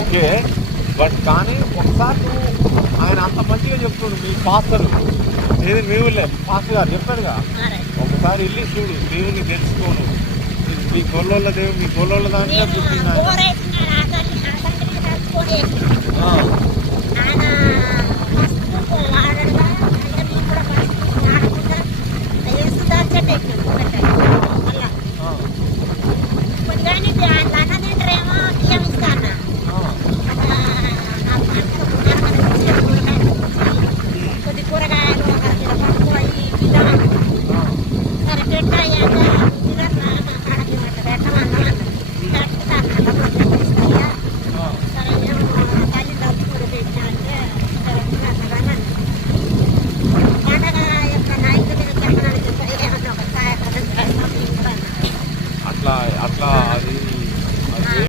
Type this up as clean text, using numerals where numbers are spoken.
okay, but కానీ ఒకసారి నువ్వు ఆయన అంత మంచిగా చెప్తుండు మీ పాస్టర్, ఏది మీ ఊళ్ళే పాస్టర్ గారు చెప్పారుగా, ఒకసారి వెళ్ళి చూడు, దేవుని తెలుసుకోను, మీ గొల్లోళ్ళ దేవుడు, మీ గొల్లోళ్ళ దాంట్లో పుట్టిన